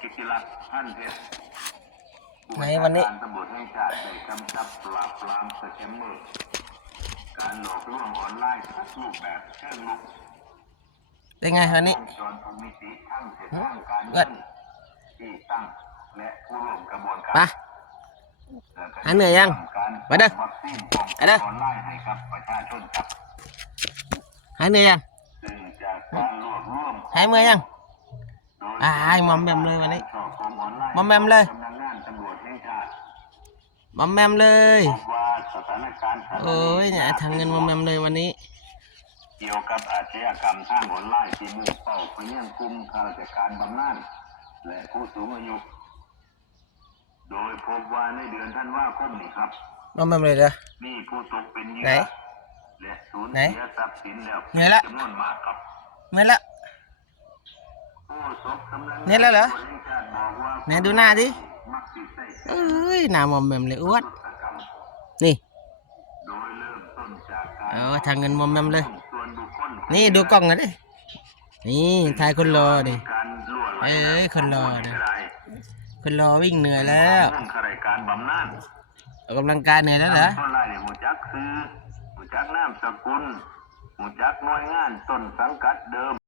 กิติรัตน์พันเพชร ไหนวันนี้ การตำรวจแห่งชาติได้กำชับปราบปรามสแกมเมอร์การหลอกลวงออนไลน์ทุกรูปแบบเชิงลุก เป็นไงวันนี้ วงจรทุกมิติทั้งเส้นทางการเงินที่ตั้งและผู้ร่วมกระบวนการ ไปหาเหนื่อยยังไปเด้อ วัคซีนป้อง ไป กัน เด้อ ออนไลน์ให้กับประชาชนครับ หายเหนื่อยยัง ซึ่งจากการรวบรวม หายเมื่อยยัง โดย มอมแมมเลยวันนี้ ช่อโกงออนไลน์ มอมแมมเลย สำนักงานตำรวจแห่งชาติ มอมแมมเลย พบว่าสถานการณ์ โอ้ยเนี่ยทางเงินมอมแมมเลยวันนี้ เกี่ยวกับอาชญากรรมทางออนไลน์ที่มุ่งเป้าไปยังกลุ่มข้าราชการบำนาญและผู้สูงอายุ โดยพบว่าในเดือนธันวาคมนี้ครับ มอมแมมเลยเหรอ มีผู้ตกเป็นเหยื่ ไหน อและสูญ ไหน เสียทรัพย์สินแล้ว เหนื่อยละ จำนวนมากครับ เมื่อยละ ผู้สบกำลัง เหนื่อยแล้วเหรอ ตำวจแห่งชาติบอกว่า ไหนดูหน้าดิ มักสิใช้ เอ้ยหน้ามอมแมมเลยอ้วน กรรม นี่ โดยเริ่มต้นจากการ เอาทางเงินมอมแมมเลย ส่วนบุคคล นี่ดูกล้องหน่อยดินี่ถ่ายคนรอดิ การล่วไหล เอ้ยคนรอดิ ข้มูลใด คนรอวิ่งเหนื่อยแล้ว เรื่องข้าราชการบำนาญ ออกกำลังกายเหนื่อยแล้วเหรอ คนไรเนี่ยหูจักซื้อหูจักนามสกุลหูจักหน่วยงานต้นสังกัดเดิม